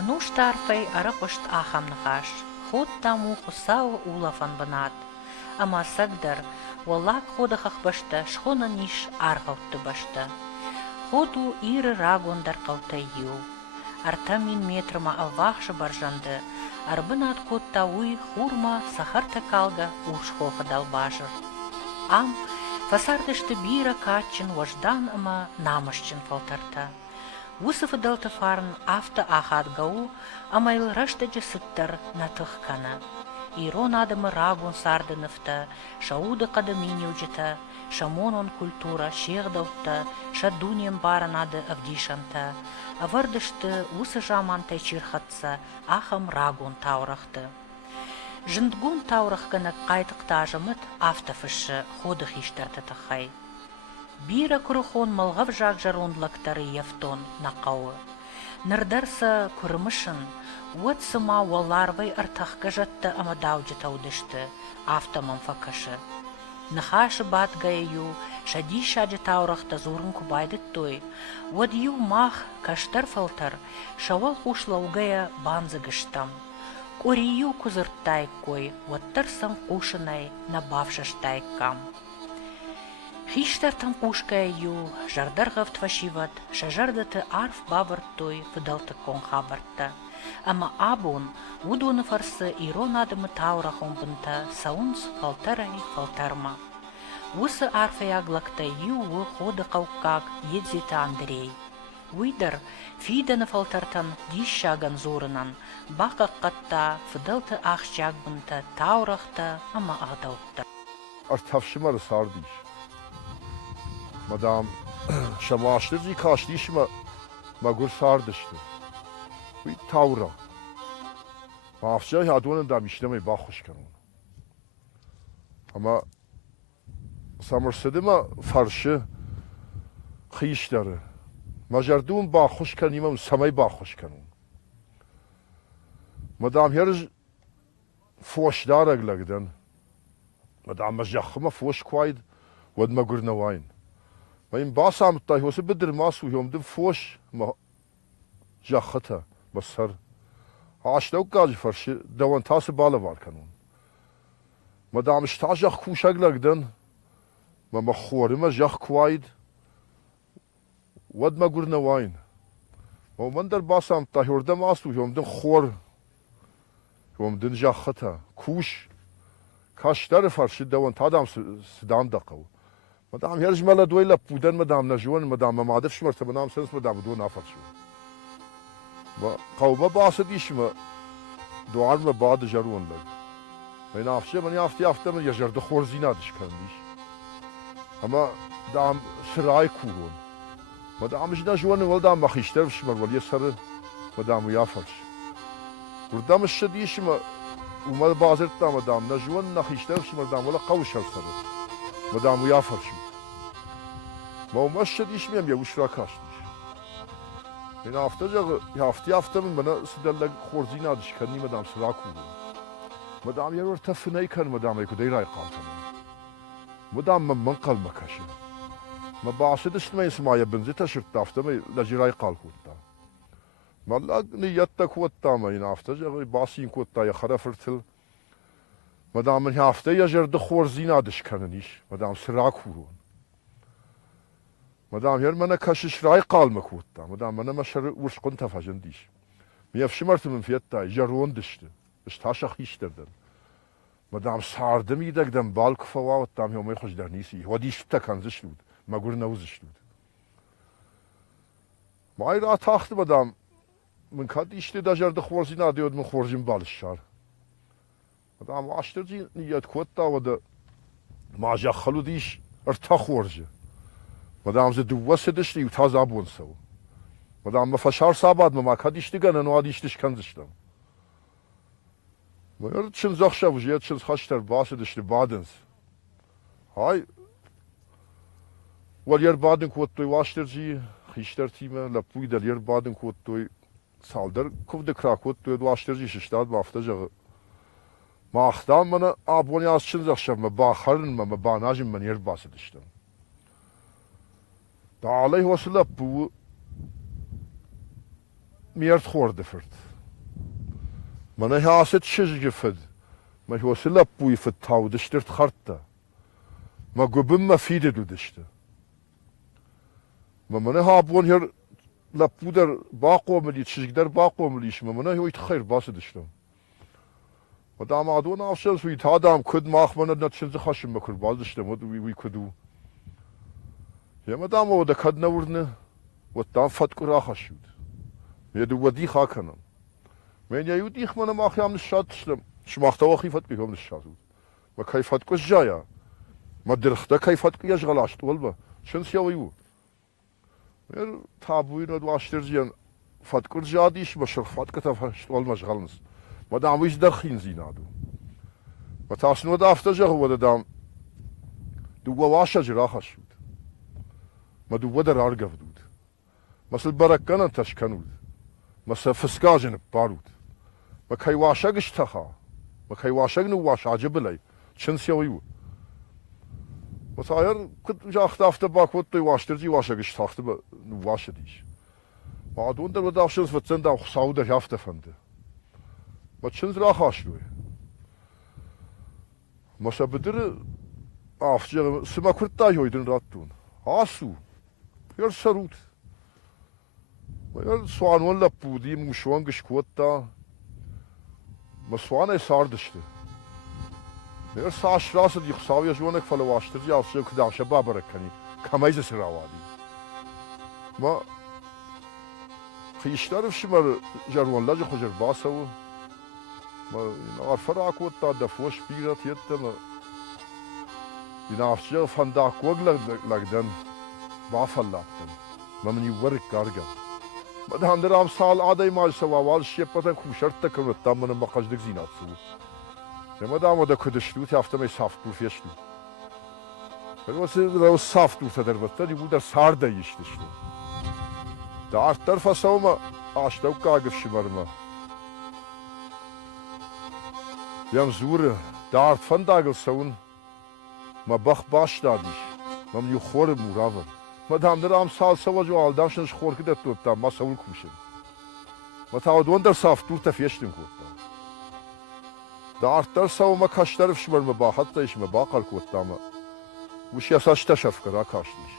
Anús tarfai araqost acham nagash, God tamu chusau ula van banat. Ama sagdar, wallak godachach bashta, schona nish argaut bashta. Godu ire ragon dar kautaiu. Artamin metrma avachse barjande, arbenat kot taui hurma saharta kalga urschoge dalbajer. Am, vasardeste bira katchen wasdan ama namastchen faltarta. Wusuf delta farn afte agad gau, amail rashtaje sitter natuchkana. Iron adem ragon sarde nefta, shaude kadaminiujita, shamonon kultura sheegdauta, shaduniem baranade avdishanta, avardeste wusajamante chirchatsa, acham ragon taurachte. Jindgun taurachkana kaitaktajamit aftefische godegichterte te gai. Bira kuruchon malgav jagjaron laktari yefton naqawe. Nerdersa kurmishin, wat sama walarvai artachkajatta amadaujita udishte, aftamam fakashe. Nahash bat gayu, shadi shajitaurach tazurun kubaiditoi, wad yu mach kashterfalter, shawal huшлаugaya banzagistam. Koriyu kuzurtaikoi, wat tersam kushanai nabavshashtaikam. Хиштертам кушкаю, жардаргав твашиват, шажардате арф бавартой, вдалте кон хабарта. Ама абон, удуна фарса иронадаме таурахомбента, саунс фалтерай фалтерма. Усы арфая глакта ю хода каукак, едзита Андрей. Уйдер, фидана фалтартан, дишаган зоранан, бака катта, вдалте ахчагбента, таурахта, ама агдалта. Артавшимар сардиш. Madam, şamaştırcı kaçtıyşma magur sardıştı. Bir tavra. Mafşa yadonun da mişlemi bakhoş kanun. Ama samırsadıma farşı xiyişleri. Majardun bakhoş kanimam samay bakhoş kanun. Madam her foşdar aglagdan. Madam majahma foş kwaid wad magur nawain. Mijn baas aan het thuis was bedrijf maas hoe om de foos maar jachta basar. Haast ook gaji farshi dawan tasse ballen waar kanon. Maar daarom sta jach kushaglag dan. Maar mag horen maar jach kwaid. Wat maar gurna wijn. Maar wanneer baas aan het thuis hoorde maas hoe om de hoor. Om de jachta kush. Kashtar farshi dawan tadam sedan daqo. Madam هرج ملا دویلا بودن مدام نجوان مدام ما عادش مرتب نام سنس مدام دو نافر شو. ما قوبا باسدیش ما دوار ما بعد جرون لگ. من نافشه من یافته من یجرد خورزی ندش کندیش. اما دام سرای کورون. مدام جنا جوان ولدام مخیشتر بش مر ولی سر مدام یافرش. وردام الشدیش ما وما بازرت مدام نجوان نخیشتر بش مدام ولا قوش سر. مدام یافرش. ما مشدیش میم یه وشرا کاشتیش. من هفته من بنا سدل خورزی ندش کنی مدام سراکو. مدام یه ورته فنای کن مدام یکو دیرای قال کنم. مدام من قال مکشه. ما بعشدش ما اسمعی بنزیت شرط هفته من لجرای قال خودتا. مالا نیت تکوتا ما این هفته جای باسین کوتا یا خرافرتل. مدام من هفته یه جرد خورزی ندش کنیش مدام سراکو. مدام هر من کشش رای قال مکوتا مدام من مشر ورش قنت فجندیش میافشی مرتب من فیتا جرون دشته اشتاش خیش دردن مدام ساردم یدکدم بالک فواه تام همی خوش در نیسی و دیش تکنزش لود مگر نوزش لود ما را تاخت مدام من کدیشته دجرد خورزی ندیود من خورزیم بالش شار مدام آشترجی نیت کوتا و د ماجا خلودیش ارتا خورجه مدام زد وسدشتی و تازه آبون سو. مدام مفشار ساباد ما کدیشتی گن و آدیشتش کنزشتم. مگر چند زخشه وجیت چند خشتر باسدشتی بادنس. های ولیر بادن کوت توی واشترجی خیشتر تیمه لپوی دلیر بادن کوت توی سالدر کوف دکراکوت توی واشترجی ششتاد بافته جه. ما اختام من آبونی از چند زخشه ما باخرن ما باناجم من یر باسدشتم. دا علیه وسلم بو میرد خورده فرد. ما هاست شش جفد ما هو سلا بوي في التاو دشترت خرطة ما قبم ما فيد دو دشته ما من هابون هر لا بودر باقو ملي تشجدر باقو مليش ما من هو يتخير باس دشتم ما دام عدون عشان سوي تادام كد ماخ من نتشنز خشم بكر باز دشتم وي كدو يا ما دام هو دكاد نورنا ودام فتك راخشود يدو ودي خاكنا من يودي خمنا ما خيام الشات شلم شماخت وخيفت بهم الشاتود ما كيفت كش جايا ما درخته كيفت كي يشغل عشت والبا شن سيويو تابوين ودواشترجيان فتكر جاديش بشر فتكة وال مشغلنس ما دام ويش درخين زينادو ما تاسنو دافته جه هو دام دو واشا جراخشود ما دو ودر ارغفدود مثل بركنا تشكنود مثل فسكاجن بارود ما كي واشاقش تخا ما كي واشاقنو واش عجبلي شن سيويو وتاير كنت جاخت افته باكوت طي واشترجي واشاقش تاخت واشديش ما عدون در ودافشنز فتزن دام خساودة يافته فنده ما تشنز راخاشلوه ما سبدر افجر سما كرتا يويدن راتون آسو ير سروت ير سوان ولا بودي موشوانگش كوتا ما سوانه ساردشته ير ساش راس دي خساوية جوانك فلواشترجي افجر كدام شباب ركني كمايز سراوادي ما خيشترف شمر جروان لاجي خجر باسو ما عرفرا كوتا دفوش بيرت يتم ينافشر فنداك وغلا لغدن بافلاكتن ما من يورك كارغا ما دام درام سال عادي ما سوا وال شيبتن خوشرت كرتا من مقاجدك زيناتسو ما دام دا كدشتو تافته مي سافتو فيشتو بس لو سافتو تدربت دي بودر ساردا يشتشتو دا طرف سوما اشتو كاغف شمرما يام زور دارت فنداغل سون ما بخ باش داديش ما من يخور مراور ما دام درام سال سوا جو aldamشن خور كده توتا ما سول كوشن ما تعود وندر صاف توتا فيشتن كوتا دارت سوا ما كاشترف شمر ما با حتى ايش ما باقل كوتا ما وش يساش تشرف كرا كاشتيش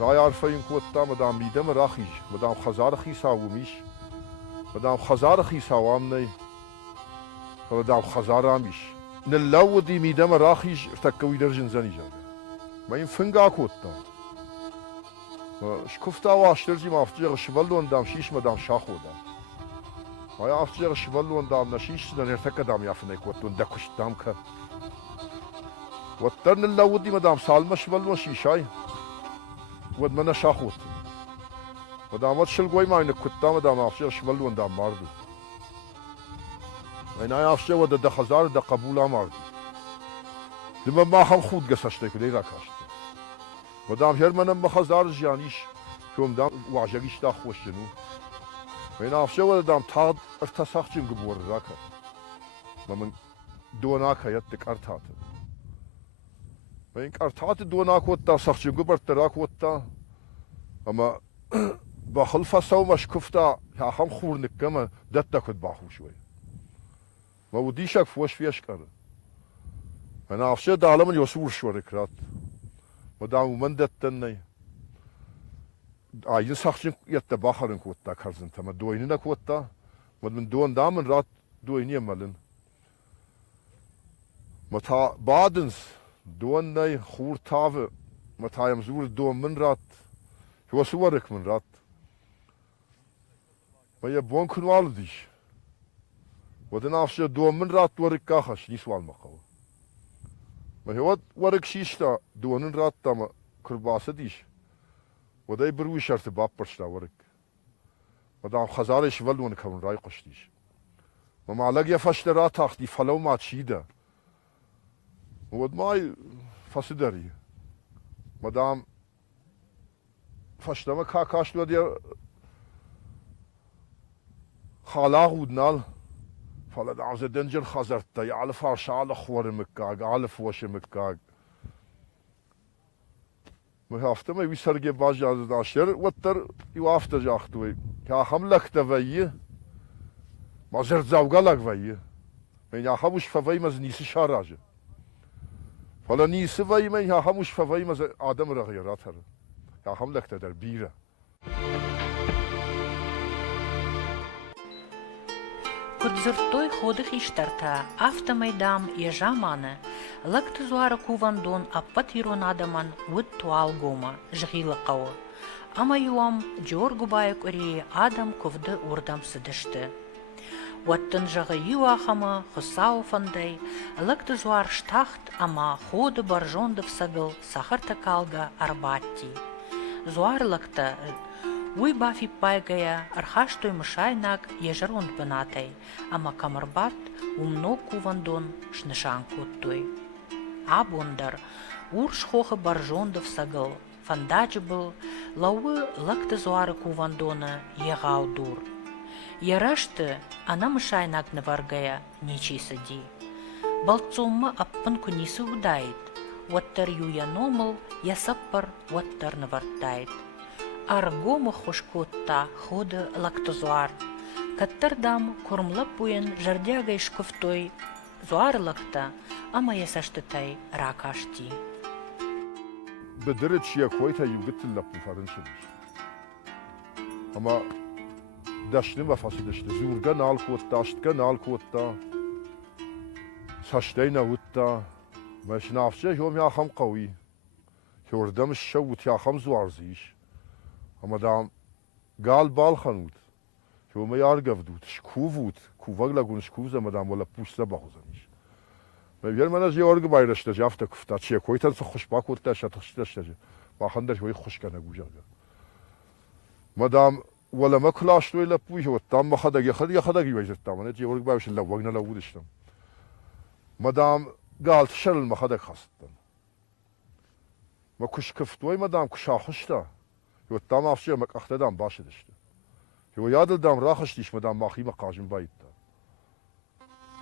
راي عارفين كوتا ما دام بيدم راخيش ما دام خزار خيسا وميش ما دام خزار خيسا وامني ما دام خزار اميش نلو دي ميدم راخيش ارتكوي درجن زني جاده ما ينفنقا كوتا شكفتا واشترجي ما افتجر شبلون دام شيش ما دام شاخو دام ما يافتجر شبلون دام نشيش دان ارتكا دام يافني كوتون دكش دام كا وتر نلو دي ما دام سالما شبلون شيشاي ود منا شاخوت ودامت شلقوي ما ينك كوتا ما دام افتجر شبلون دام ماردو انا يافشة ودا دا خزار دا قبولا ماردو لما ما هم خود قسشتي كده راكاشت ودام هر منم بخزار جانيش كوم دام واجريش دا خوشنو انا يافشة ودا دام تاد ارتساخ جن قبور راكا ما من دوناكا يتك ارتات وين ارتات دوناك وتا ساخ جن قبر تراك وتا اما بخلفة سو مش كفتا يا هم خورنك كما دتا كد باخو شوي ما وديشك فوش فيش كره انا افشد دا علم يسور شوركرات ودام من دتني اي ساخشن يتباخرن كوتا كرزن تما دويننا كوتا من دون دامن رات دويني مالن متا بعدنس دون ناي خور تاف متا يمزور دون من رات هو سورك من رات ما يبون كنوالديش ودنا افشد دون من رات ورك كاخش دي سوال مقاو ما هو ورك شيشتا دون رات تما كرباسه ديش ودا يبروي شرط باب برشتا ورك ودام خزارش ولون كون راي قشتيش وما لقي فشت رات اختي فلو ما تشيدا ود ماي فسدري مدام فشت ما كاكاش ودي خالا ودنال فلا دعوز دنجر خزرت يعرف عرش على خوار مكاق عرف وش مكاق ما هافته ما يسرق باج از داشر وتر يوافته جاختوي كا حملك تبي ما زرزاوغالك وي من يا هموش فوي مز نيسي شاراجه فلا نيسي وي من يا هموش فوي مز آدم رغيرات هر يا هم لك تدر بيره Кудзыртой ходых иштарта, автомайдам ежаманы, лакты зуара кувандон аппат иронадаман вуд туал гома, жгила кау. Ама юам Джоргу байк ори адам ковды урдам сыдышты. Ваттын жағы юахама, хусау фандай, лакты зуар штахт, ама ходы баржонды всагыл сахарта калга арбатти. Зуар лакта Уй бафи пайгая, архаштой мышайнак ежерунд банатай, ама камарбат умно кувандон шнышан куттой. Абундар, урш хоха баржондов сагыл, фандаджи был, лауы лакты зуары кувандона егау дур. Ярашты, ана мышайнак наваргая, ничи сади. Балцумма аппан кунисы удает, ваттар юя номал, ясаппар ваттар навартает. Аргома хошкотта ходы лактозуар. Каттардам кормлап буен жардягай шковтой зуар лакта, ама ясаштытай ракашти. بدرت شيء كويتا يوجد لبو فرنسيش أما داشتن وفاسدشت زورجا نال كوتا داشتجا نال كوتا ساشتينا وتا مش نافشه يوم يا خم قوي يوردم الشوت يا خم زوارزيش أما دام قال بالخنود يوم يارجف دوت شكوفوت كوفاغلا جون شكوزا مدام ولا بوستا باخوزنيش مبير من از یارگ بایرشته جافت کفت چیه کویتن سو خوش باکورت داشت تشتش باخندر شوی خوش کنه گوجا مدام ولا ما کلاش ولا پوی و تام بخدا یخد گیویزت تام نه یارگ بایش لوگنا لودشتم مدام قالت شل ما خدا خاصتن ما کش کفت وی مدام کشا خوشتا و تام افشی ما اختدام باشه داشته و یاد دام راخش دیش مدام ماخی مقاجم باید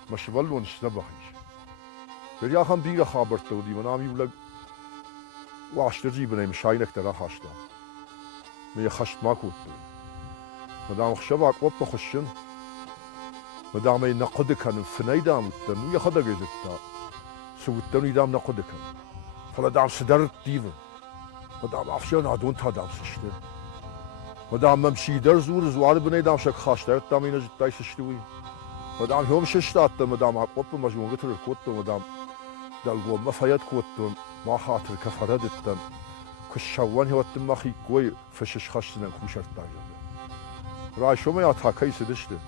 ما شولونش نبخیش يا خم بيرا خابرت ودي منام يقول واشتري بني مشاينك ترى خاشتا مي خشت ما كنت مدام خشباك وب خشن مدام ينقد كان فنيدام تنو يخدا جزتا سوتني دام نقد كان فلا دام صدرت ديفن مدام افشان عدون تا دام سشته مدام ممشي در زوار بني دام شك خاشتا دام ينجد تايس شتوي مدام يوم ششتات مدام وب مجموعه تر كوت مدام دالقو ما فيات كوتون ما خاطر كفردتن كشوان هو التمخي كوي فشش خشنا كوشرت دايا راي شو ما ياتاكاي سدشته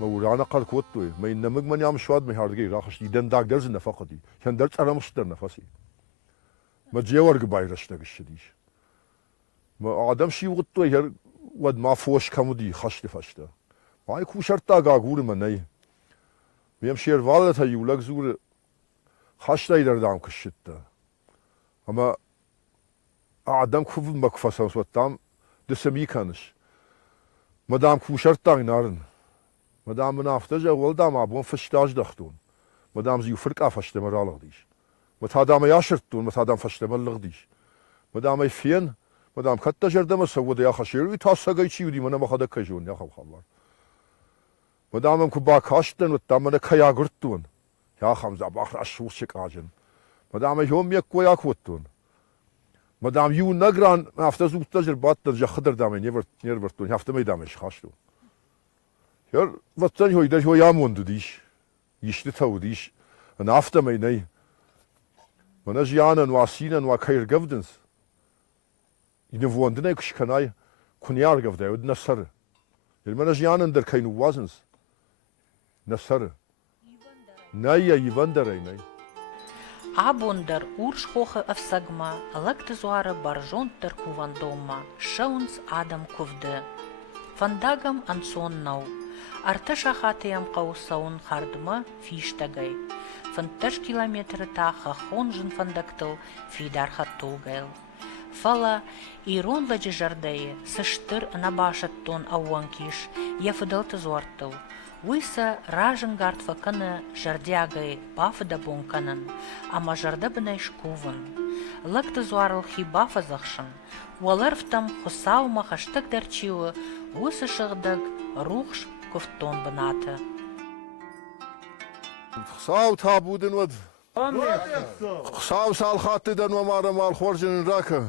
ما ورانا قال كوتوي ما ينمج من يام شواد ما هاردغي راخش يدن داك درز نفقدي كان درت على مستر نفسي ما جيورق بايرشتك الشديش ما ادم شي وقتوي هر ود ما فوش كمودي خشت فشته ما كوشرت داغا غور مني ميم شير والت هيولك زور خاشتاي دردام كشتة أما عدم كوف مكفصة سوتام دسمي كانش مدام كوشرتاي نارن مدام منافتجا ولدام أبون فشتاج دختون مدام زيو فرق أفشت مرالغديش متادام ياشرتون متادام فشت ملغديش مدام يفين مدام كتا جردم سود يا خشيرو يتاسقاي تشيودي منا مخدا كجون يا خبر مدام كوبا كاشتن وتام منا كيا غرتون يا خمسة باخر أشوشك آجن مدام يوم يكوي أكوتون مدام يو نجران هفتزو تجربات ترجع خضر دامين يربرتون هفته ما يدامش خاشتون ير وطن هو يدش هو يامون دوديش يشتي توديش أنا هفته ما يناي من أجيانا واسينا وكير جفدنس ينفون دنا يكش كناي كنيار جفدا ودنا سر من أجيانا در كينو وازنس نسر نايا يفندري ناي Абундер уршхоха афсагма, лактезуара баржон теркуван дома, шаунс адам ковде. Фандагам ансон нау, арташа хатиям каусаун хардма фиштагай. Фанташ километр та хахонжен фандактыл фидар хаттулгайл. Фала ирон ладжи жардае, сыштыр набашаттон ауанкиш, яфыдал тезуартыл. Уйса ражын гартва каны жардягай бафыда бонканын, ама жарда бінай шкувын. Лыкты зуарыл хи бафа захшын, уаларфтам хусаума хаштык дарчиуы, усы шығдаг рухш ковтон бенате. Xsaw tabuden wat. Xsaw sal khatte dan we maar mal khorjen raken.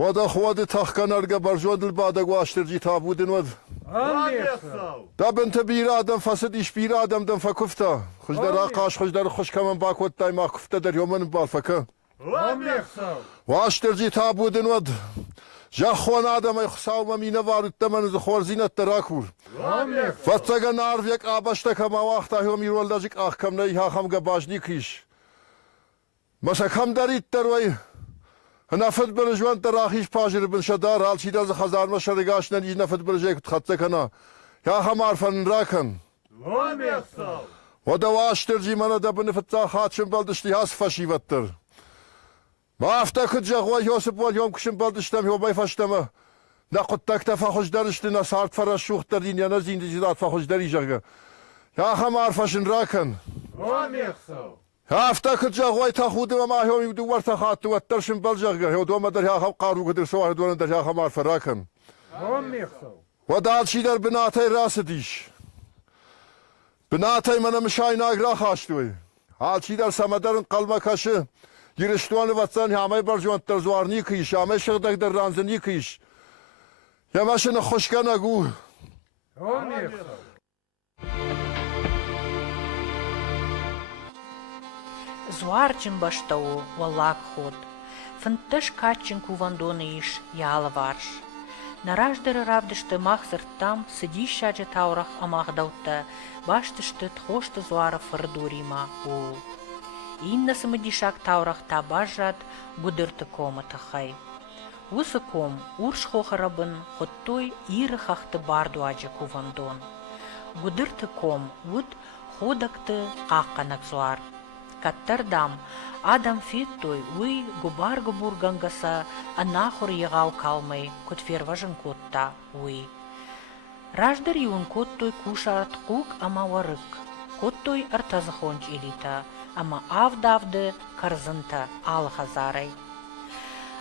Wada khwade takhkanarga barjodel badag washterji tabuden wat. Da bent bir adam fasid iş bir adamdan fakufta. Khujdara qash khujdara khush kaman bakot tay ma kufta der yoman balfaka. Washterji tabuden wat. Jachwan adam ay xsaw ma mina varut taman z khorzinat tarakur. Fatsaga narvek abashta kama waqta hom yirwaldajik ahkam nay ha kham gabajni kish. Masa kham darit tarway. Nafat berjwan tarahish pajir bin shadar al shidaz khazar ma sharigash nan nafat berjek khatsa kana. Ya khamar fan rakan. Wada washterji mana da bin fatsa khatshim baldishti has fashivatter. Ma afta kujagwa yosip wal yom kishim baldishtam yobay fashtama. نقد تكتفى خجدرش لنا صارت فرش شوخ تردين يا نزين جزات فخجدري جرجا يا خم عارفش نراكن يا افتكر جاغوي تاخود ما هو يدور تخات وترشم بالجرجا هو دوما در يا خم قارو قدر سوا دون در يا خم عارف راكن ودال شي در بناتي راسديش بناتي من مشاي ناغرا خاشتوي حال شي در سمدرن قلبه كاşı giriştuanı vatsan hamay barjwan terzwarni kiş hamay şıgdak der ranzani kiş Ya maşını hoşkana gu. Zuarcin baștău, wallak hod. Fântăș kacin cuvandone iș, yala varș. Narajdere ravdește mahzărtam, sădișage taurach amach daută, baștește tħoște zoară fărdurima u. Inna sămădișac taurach tabajat, gudırtă komă tăhai. Усыком уршхохарабын хоттой иры хахты барду ажы кувандон. Гудырты ком уд ходакты қаққанак зуар. Каттардам адам феттой уй губар губур гангаса анахур егау калмай котферважын котта уй. Раждар юн коттой кушарт кук ама варык. Коттой артазахонч илита, ама авдавды карзынта алхазарай.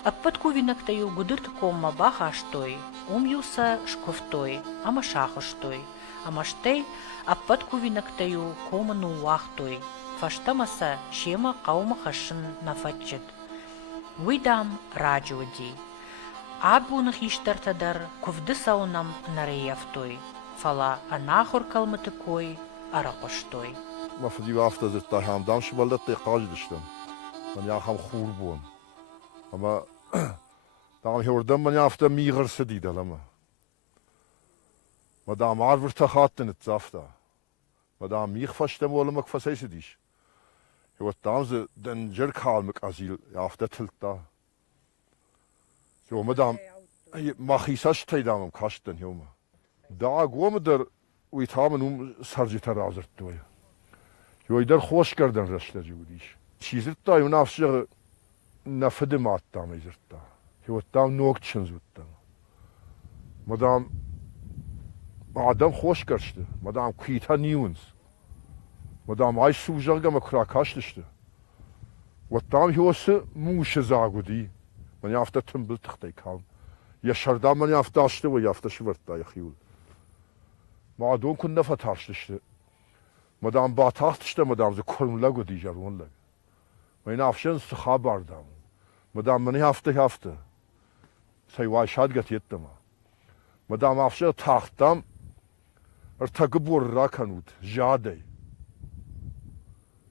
Аппат кувинактаю гудырт комма бахаштой, умюса шковтой, ама шахоштой, ама штей аппат кувинактаю коману вахтой, фаштамаса шема каума хашын нафатчет. Уйдам раджоди. Абунах иштартадар кувды саунам нареявтой, фала анахор калматыкой аракоштой. Мафди вафта зетта хамдам шбалдат тaqajdishtam. Man ya ham khur bun. Ama Dam hordam man afta miger sedida lama. Madam arver takhatten het zafta. Madam mich fastem wollen mak fasese dish. Wat damze den jerkal mak azil afta tilta. Jo madam mach ich sas taydam kasten yoma. Da gom der uit haben sarjita razert toy. Jo der khosh kardan rashta judish. Chizit ta yunafshir nafdemat tam izirta. Hewattam nokçın zuttam. Madam adam hoş karştı. Madam kuyta niuns. Madam ay sujarga makra kaştıştı. Wattam hewası muşa zagudi. Man yafta tümbül tıhtay kal. Yaşardan man yafta açtı ve yafta şıvırtta yakhiyul. Madon kun nafa tarştıştı. Madam batahtıştı madam ze kurmla gudi jarunla. Man afşın sıhabardam. Madam man hafta. Say why shad gat yettama. Madam afşa taxtam ertagibur rakanut jade.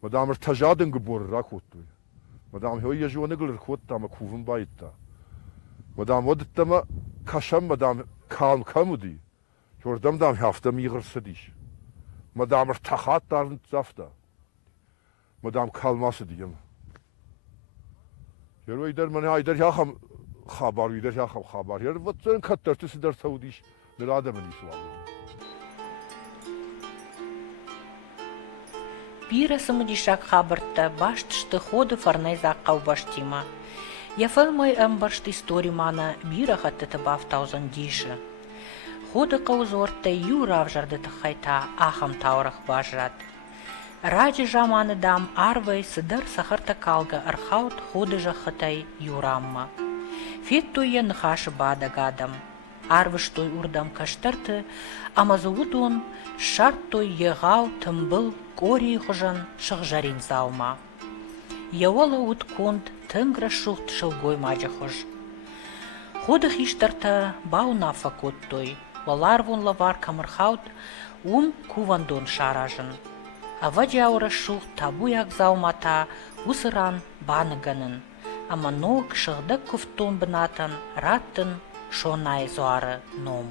Madam ertajadın gibur rakuttu. Madam hoy yajone gulur khutta ma kuvun baytta. Madam wadittama kasham madam kalm kamudi. Jordam dam hafta miger sedish. Madam ertahat darn zafta. Madam kalması diyem. Yeroy der man ayder yaxam خبر ویدر یا خبر یار وقتی کاترتی سیدر سعودیش نراده منی سوال. Пира самодишак хабарта баштышты ходы фарнайза қаубаштима. Яфалмай амбашты историмана бира хатты бафтаузан диші. Ходы қаузорта юрав жарды тахайта ахам таурах бажрат. Раджи жаманы дам арвай сыдар сахарта калга архаут ходы жахатай юрамма. Феттуя нхаш бада гадам. арвыш той урдам каштарты, амазуудон шарт той егау тымбыл кори хожан шыгжарин залма. Явала утконд тынгра шухт шылгой мажа хож. Ходых иштарта бауна факот той, валарвон лавар камырхаут кувандон шаражын. Аваджаура шухт табуяк залмата усыран баныганын, ама ног шыгдак куфтон бынатан раттын шонай зуары ном.